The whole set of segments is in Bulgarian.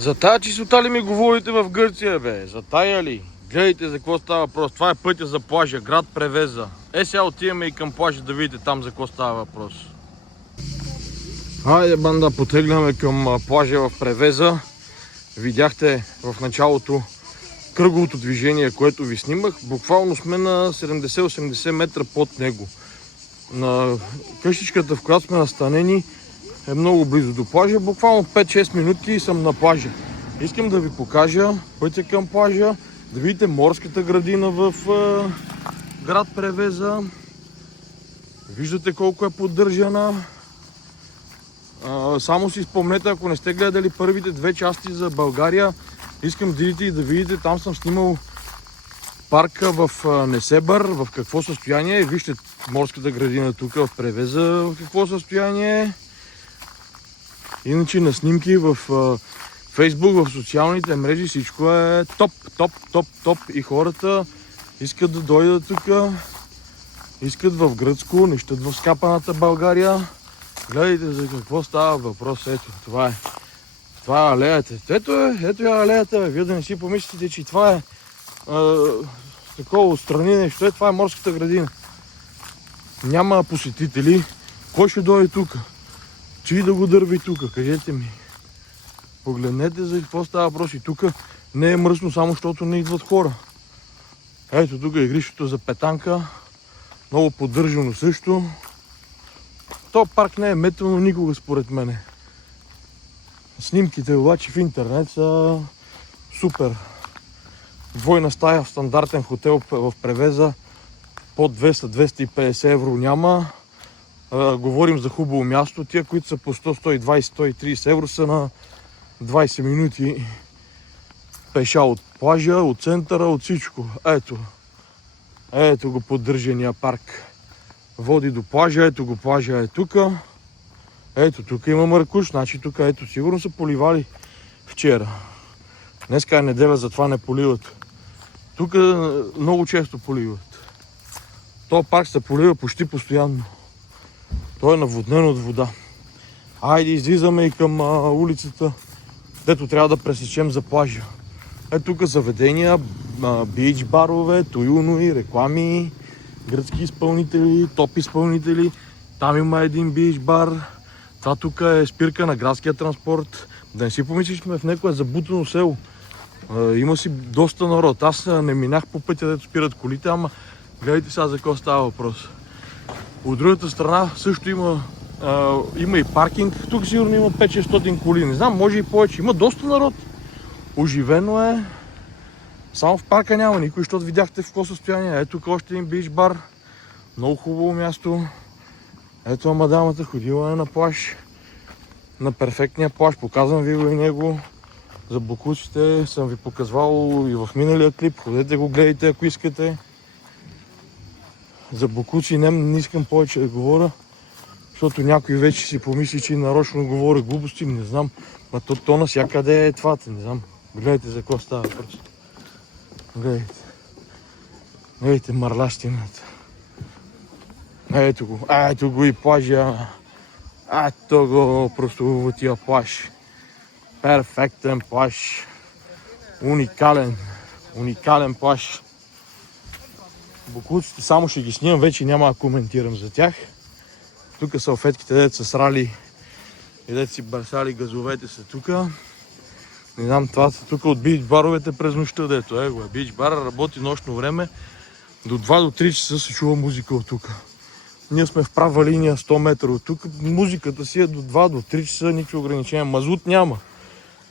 За тая чистота ли ми говорите в Гърция, бе? За тая ли? Гледайте за какво става въпрос. Това е пътя за плажа, град Превеза. Сега отиваме и към плажа да видите там за какво става въпрос. Хайде, банда, потегляме към плажа в Превеза. Видяхте в началото кръговото движение, което ви снимах. Буквално сме на 70-80 метра под него. На къщичката, в която сме настанени, е много близо до плажа. Буквално 5-6 минутки и съм на плажа. Искам да ви покажа пътя към плажа, да видите морската градина в град Превеза. Виждате колко е поддържана. Само си спомнете, ако не сте гледали първите две части за България, искам да идите и да видите. Там съм снимал парка в Несебър, в какво състояние е. Вижте морската градина тук в Превеза, в какво състояние е. Иначе на снимки в Фейсбук, в социалните мрежи всичко е топ. И хората искат да дойдат тук, искат в Гръцко, не щат в скапаната България. Гледайте за какво става въпрос. Ето, това е. Това е алеята. Ето е алеята. Вие да не си помислите, че това е такова отстрани нещо. Това е морската градина. Няма посетители. Кой ще дойде тук? Чий да го дърви тук? Кажете ми. Погледнете за какво става въпрос. И тук не е мръсно, само защото не идват хора. Ето тук е игрището за петанка. Много поддържано също. То парк не е метано никога според мене. Снимките обаче в интернет са супер. Двойна стая в стандартен хотел в Превеза под 200-250 евро няма. Говорим за хубаво място. Тия, които са по 100, 120, 130 евро са на 20 минути пеша от плажа, от центъра, от всичко. Ето го поддържания парк. Води до плажа, ето го плажа е тук. Ето тук има маркуш, значи тук ето сигурно са поливали вчера. Днеска е неделя, затова не поливат. Тук много често поливат. този парк се полива почти постоянно. Той е наводнен от вода. Айде излизаме и към улицата, дето трябва да пресечем за плажа. Тук заведения, бич барове, туюнои, реклами, гръцки изпълнители, топ изпълнители. Там има един бич бар. Това тук е спирка на градския транспорт. Да не си помислиш, сме в някое забутано село. Има си доста народ. Аз не минах по пътя, дето спират колите, ама гледайте сега за какво става въпрос. От другата страна също има и паркинг. Тук сигурно има 5-600 коли. Не знам, може и повече. Има доста народ. Оживено е. Само в парка няма никой, защото видяхте в какво състояние. Ето тук още един бич бар. Много хубаво място. Ето мадамата ходила е на плаж. На перфектния плаж. Показвам ви го и него. За бокуците съм ви показвал и в миналия клип. Ходете го гледайте, ако искате. За бокуци не искам повече да говоря, защото някой вече си помисли, че нарочно говоря глупости. Не знам. Ма то навсякъде е това. Не знам. Гледайте за какво става въпрос. Гледайте. Гледайте марлащината. Ето го и плажа. Ето го прословутия плаж. Перфектен плаж. Уникален плаж. Боклуците само ще ги снимам, вече няма да коментирам за тях. Тук салфетките, дето са срали и дето си бърсали газовете са тук. Не знам, това са тук от бич баровете през нощта, дето е бич бар, работи нощно време. До 2 до 3 часа се чува музика от тук. Ние сме в права линия 100 метра от тук. Музиката си е до 2 до 3 часа, никакви ограничения. Мазут няма.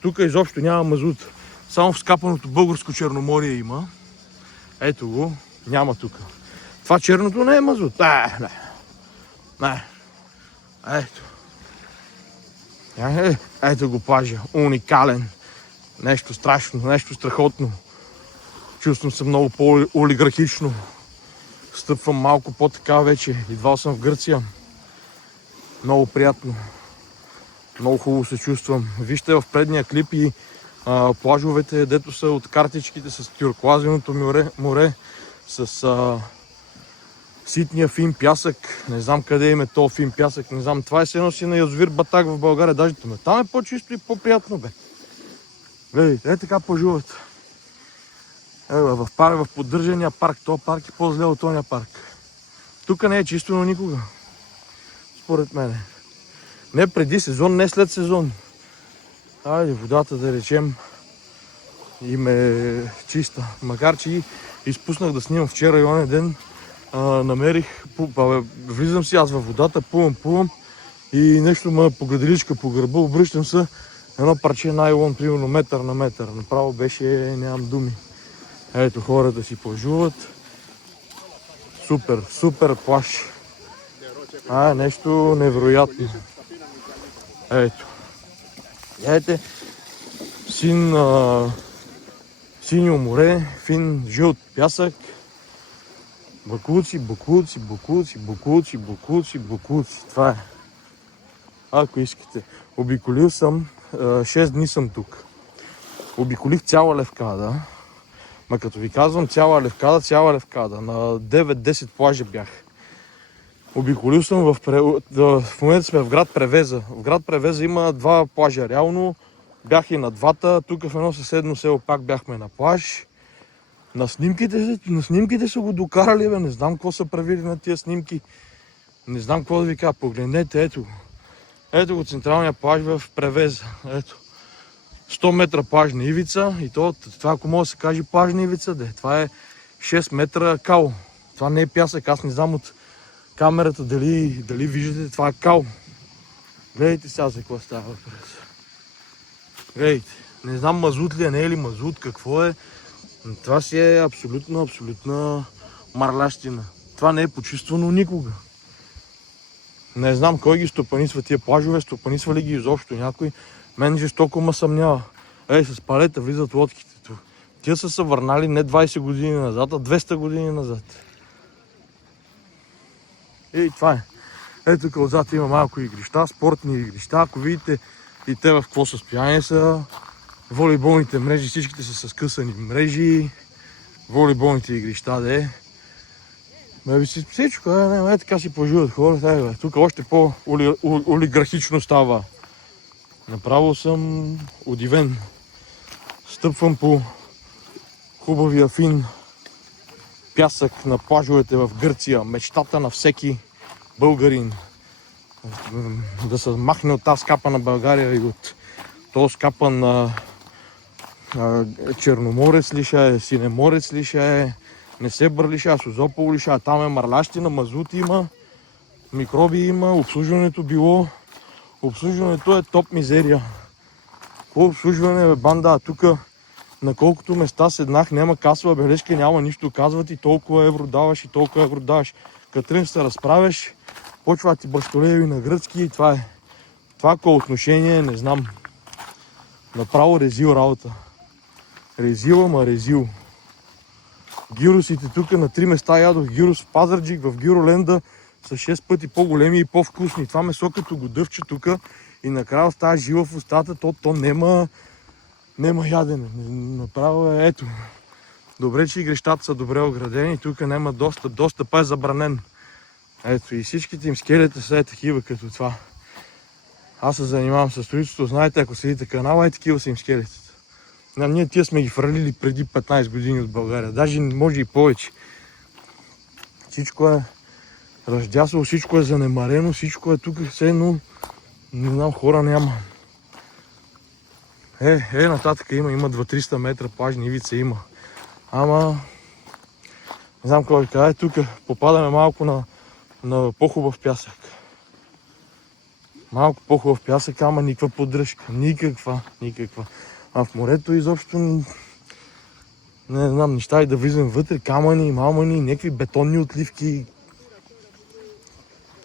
Тук изобщо няма мазут. Само в скапаното българско Черноморие има. Ето го. Няма тук. Това черното не е мазут. Не. Ето. Ето го плажа. Уникален. Нещо страшно, нещо страхотно. Чувствам се много по-олигархично. Стъпвам малко по-така вече. Идвал съм в Гърция. Много приятно. Много хубаво се чувствам. Вижте в предния клип и плажовете, дето са от картичките с тюркоазеното море, с ситния фин пясък. Не знам къде има този фин пясък. Не знам. Това е едно си на язовир Батак в България. Даже там е по-чисто и по-приятно, бе. Гледайте, така плажуват. В поддържания парк. Това парк е по-зле от тония парк. Тук не е чисто никога. Според мен. Не преди сезон, не след сезон. Айде, водата да речем им е чиста. Макар че изпуснах да снимам вчера и оня ден. Намерих, влизам си аз във водата, плувам и нещо ме погадиличка по гърба, обръщам се, едно парче найлон, примерно метър на метър. Направо беше, нямам думи. Ето, хората си плажуват. Супер плаж. Нещо невероятно. Ето. Ето, синьо море, фин жълт пясък. Бакулци. Това е. Ако искате. Обиколил съм, 6 дни съм тук. Обиколих цяла Левкада. Ма като ви казвам цяла Левкада. На 9-10 плажа бях. Обиколил съм в момента сме в град Превеза. В град Превеза има 2 плажа. Реално бях и на двата. Тук в едно съседно село пак бяхме на плаж. На снимките са го докарали, бе. Не знам какво са правили на тия снимки. Не знам какво да ви кажа. Погледнете, ето. Ето го централния плаж в Превеза. Ето. 100 метра плажна ивица и това, ако може да се каже плажна ивица, това е 6 метра кал. Това не е пясък, аз не знам от камерата дали виждате, това е кал. Гледайте сега за какво става въпрос. Гледайте, не знам мазут ли е, не е ли мазут, какво е. Това си е абсолютна марлящина. Това не е почиствано никога. Не знам кой ги стопанисва тия плажове, стопанисва ли ги изобщо някой. Мен жестоко ме съмнява. С палета влизат лодките. Тия са се върнали не 20 години назад, а 200 години назад. И това е. Ето тук отзад има малко игрища, спортни игрища. Ако видите и те в какво състояние са. Волейболните мрежи, всичките са с скъсани мрежи. Волейболните игрища, всичко, така си плажуват хората. Тук още по-олигархично става. Направо съм удивен. Стъпвам по хубавия фин пясък на плажовете в Гърция. Мечтата на всеки българин. Да се махне от тази скапа на България и от този скапа на Черноморец ли ще е, Синеморец ли ще е, Несебър ли ще е, Созопол ли ще е. Там е марлящина, мазут има, микроби има, обслужването е топ мизерия. Какво обслужване, бе, банда? Тук на колкото места седнах, няма касова бележка, няма нищо. Казват и толкова евро даваш и толкова евро даваш. Като тръгнеш се разправяш, почва ти бащолеви на гръцки и това е. Това ко отношение, не знам. Направо резил работа. Резил. Гиросите тук на 3 места ядох. Гирос в Пазарджик, в Гироленда са 6 пъти по-големи и по-вкусни. Това месо като го дъвче тук и накрая остава жива в устата, то нема ядене. Направо е, ето. Добре, че игрищата са добре оградени, тук няма достъп е забранен. Ето и всичките им скелета са такива като това. Аз се занимавам с строителство, знаете, ако следите канала, такива са им скелетите. Ние тия сме ги фърлили преди 15 години от България, даже може и повече. Всичко е раздясало, всичко е занемарено, всичко е тук, все едно, не знам, хора няма. Нататък има 200-300 метра плажни ивица има. Ама, не знам какво ви кажа, тук попадаме малко на по-хубав пясък. Малко по-хубав пясък, ама никаква поддръжка, никаква. А в морето изобщо не знам, неща и да влизам вътре, камъни, мамани, някакви бетонни отливки.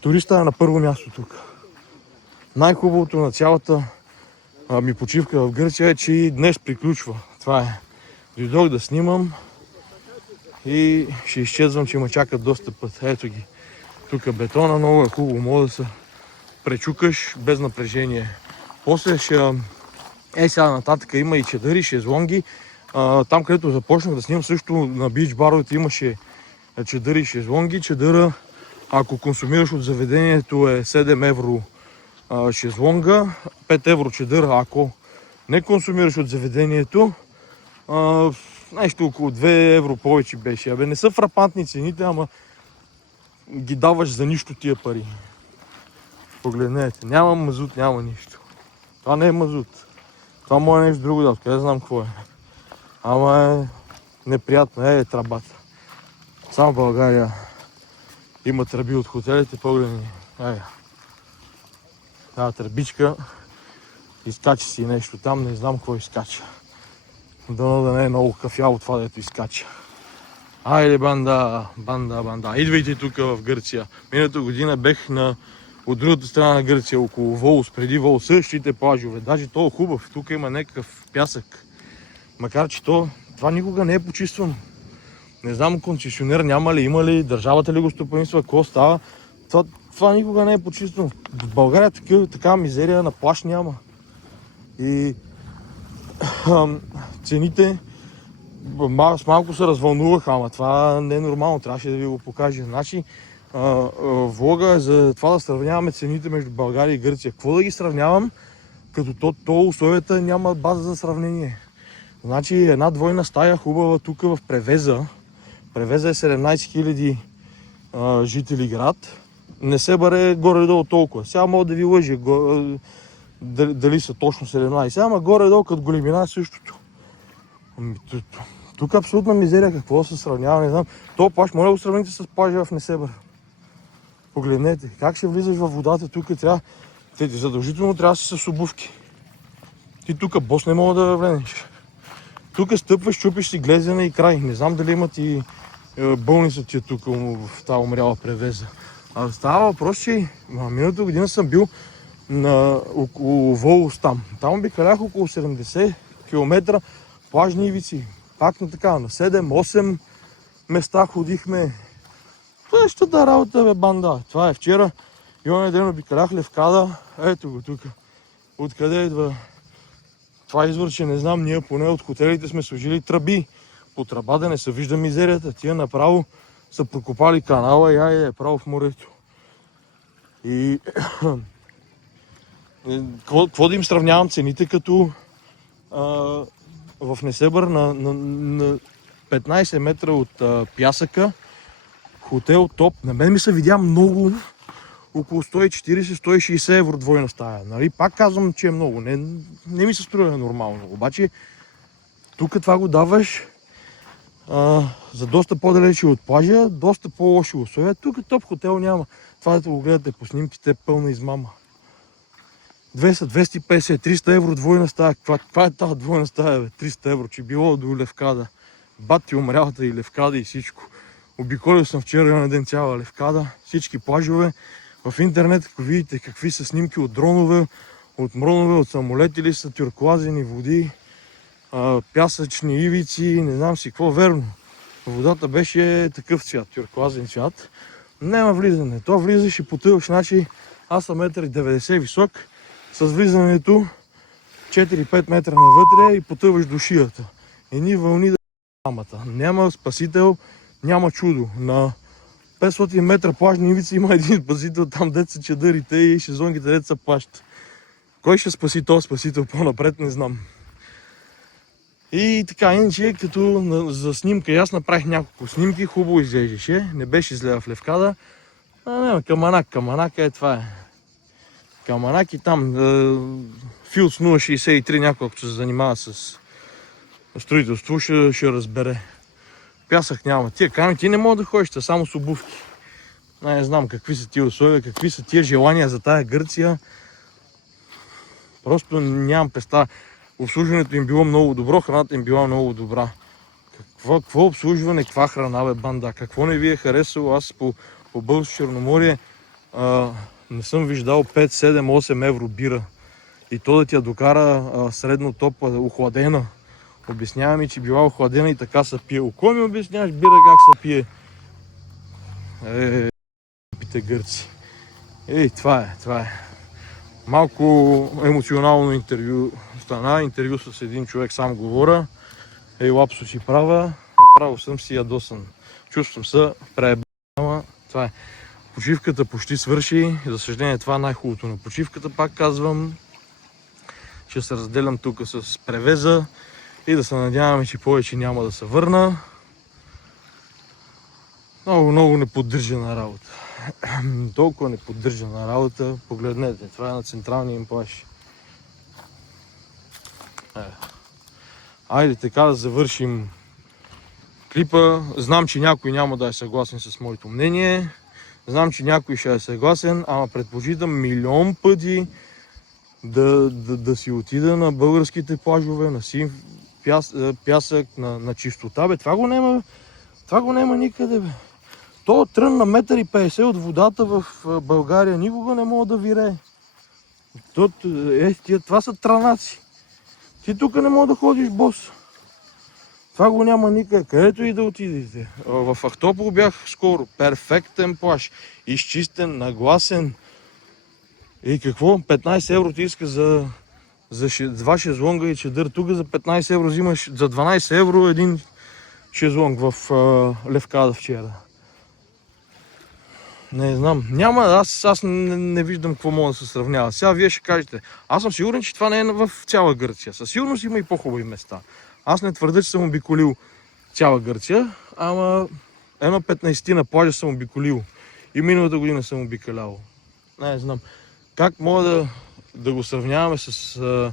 Туриста е на първо място тук. Най-хубавото на цялата ми почивка в Гърция е, че и днес приключва. Това е. Дойдох да снимам и ще изчезвам, че ме чакат доста път. Ето ги. Тук бетона много е хубаво, може да се пречукаш без напрежение. После ще... сега нататък има и чадъри, шезлонги. Там, където започнах да снимам, също на бич баровете имаше чадъри и шезлонги. Чадъра, ако консумираш от заведението, е 7 евро шезлонга, 5 евро чадъра, ако не консумираш от заведението, нещо около 2 евро повече беше. Абе, не са фрапантни цените, ама ги даваш за нищо тия пари. Погледнете, няма мазут, няма нищо. Това не е мазут. Това може нещо друго да откъде знам какво е. Ама е неприятно, тръбата. Само в България има тръби от хотелите, погледни. Тази тръбичка изкача си нещо там, не знам какво изкача. Дано да не е много кафяво това, дето изкача. Айде банда. Идвайте тук в Гърция. Миналата година бех от другата страна на Гърция, около Волос, преди Волос, същите плажове. Даже то е хубав, тук има някакъв пясък. Макар че това никога не е почиствано. Не знам концесионер няма ли, има ли, държавата ли го стопанисва, какво става. Това никога не е почиствано. В България такава мизерия на плаж няма. И цените с малко се развълнуваха, ама това не е нормално, трябваше да ви го покажа. Значи, влога е за това да сравняваме цените между България и Гърция. Какво да ги сравнявам, като условията няма база за сравнение. Значи една двойна стая хубава тук в Превеза. Превеза е 17 000 жители град. Не се бъде горе-долу толкова. Сега мога да ви лъжа дали са точно 17, ама горе-долу като големина е същото. Тук е абсолютна мизерия, какво се сравнява, не знам. Това плаж, моля да го сравните с плажа в Несебър. Погледнете, как ще влизаш във водата, тук задължително трябва да си с обувки. Ти тук бос не мога да влезеш. Тук стъпваш, чупиш си глезена и край. Не знам дали имат и болница ти тук в тази умряла Превеза. А става въпрос, че миналата година съм бил около Волос там. Там обикалях около 70 км плажни ивици. Пак на 7-8 места ходихме. Същата работа, бе, банда. Това е вчера. И оня ден обикалях Левкада. Ето го тук. Откъде идва това извор, че не знам, ние поне от хотелите сме сложили тръби. По тръба да не се вижда мизерията. Тия направо са прокопали канала и айде право в морето. И какво да им сравнявам цените, като в Несебър на 15 метра от пясъка хотел топ. На мен ми се видя много, около 140-160 евро двойна стая. Нали? Пак казвам, че е много. Не ми се струва нормално. Обаче тук това го даваш за доста по-далече от плажа, доста по-лоши условия. Тук топ хотел няма. Това да го гледате по снимките е пълна измама. 200, 250, 300 евро двойна стая. Каква е тази двойна стая, бе? 300 евро, че било до Левкада. Бати умрялата и Левкада и всичко. Обиколил съм вчера на ден цяла Левкада, всички плажове. В интернет, ако видите какви са снимки от дронове, от мронове, от самолети ли са, тюркоазени води, пясъчни ивици, не знам си какво, верно. Водата беше такъв цвят, тюркоазен цвят. Няма влизане. То влизаш и потъваш, значи аз съм 1,90 м висок, с влизането 4-5 метра навътре и потъваш до шията. Едни вълни да ямата. Няма спасител, няма чудо. На 500 метра плажни ивици има един спасител, там деца чадърите и шезлонгите деца плащат. Кой ще спаси този спасител по-напред, не знам. И така, иначе като за снимка, аз направих няколко снимки, хубаво изглеждаше, не беше зле в Левкада. Каманак е това е. Каманак и там Филдс 063, някой ако се занимава с строителство, ще разбере. Пясък няма. Тия камъни ти не мога да ходиш, само с обувки. Не знам какви са тия условия, какви са тия желания за тая Гърция. Просто нямам представа. Обслужването им било много добро, храната им била много добра. Какво обслужване, каква храна, бе, банда? Какво не ви е харесало? Аз по Българско Черноморие не съм виждал 5, 7, 8 евро бира. И то да ти я докара средно топла, охладена. Обяснява ми, че била охладена и така се пие. Око ми обясняваш бира как се пие? Пите гърци. Това е. Малко емоционално интервю стана. Интервю с един човек, сам говоря. Лапсо си правя. Направо съм си ядосан. Чувствам се преебана. Това е. Почивката почти свърши. За съжаление, това е най-хубавото на почивката, пак казвам. Ще се разделям тук с превеза и да се надяваме, че повече няма да се върна. Много неподдържана работа. Толкова неподдържана работа. Погледнете, това е на централния им плаж. Айде така да завършим клипа. Знам, че някой няма да е съгласен с моето мнение. Знам, че някой ще е съгласен, ама предпочитам милион пъти да си отида на българските плажове, на син пясък, на чистота. Бе, това го няма никъде, бе. То трън на 1,50 м от водата в България никога не мога да вирее. Това са транаци. Ти тук не мога да ходиш бос. Това го няма никъде, където и да отидете. В Ахтопол бях скоро. Перфектен плаж. Изчистен, нагласен. И какво? 15 евро ти иска за 2 шезлонга и чадър. Тук за 15 евро взимаш, за 12 евро един шезлонг в Левкада вчера. Не знам. Няма, аз не виждам какво мога да се сравнява. Сега вие ще кажете. Аз съм сигурен, че това не е в цяла Гърция. Със сигурност има и по-хубави места. Аз не твърдя, че съм обиколил цяла Гърция, ама 15 на плажа съм обиколил. И миналата година съм обикалял. Не знам. Как мога да го сравняваме с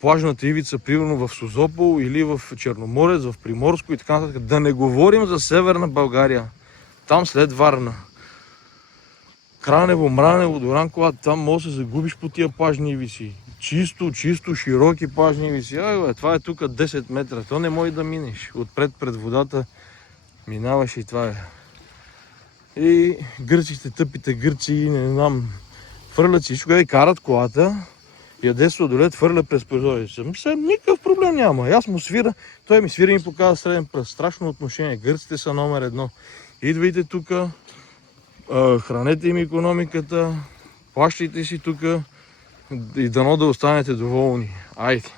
плажната ивица, примерно в Созопол или в Черноморец, в Приморско и така нататък. Да не говорим за Северна България. Там след Варна. Кранево, Мранево, Дуранкова, там може да се загубиш по тия плажни ивици. Чисто, широки плажни ивици. Това е тук 10 метра. То не може да минеш. Отпред пред водата минаваш и това е. И гърците, тъпите гърци, не знам, фърлят всичко и карат колата. Яде сладолет, фърля през прозореца. Никакъв проблем няма. Аз му свира, той ми свира и ми показва среден пръст. Страшно отношение. Гърците са номер 1. Идвайте тук, хранете им икономиката, плащайте си тук и дано да останете доволни. Айде!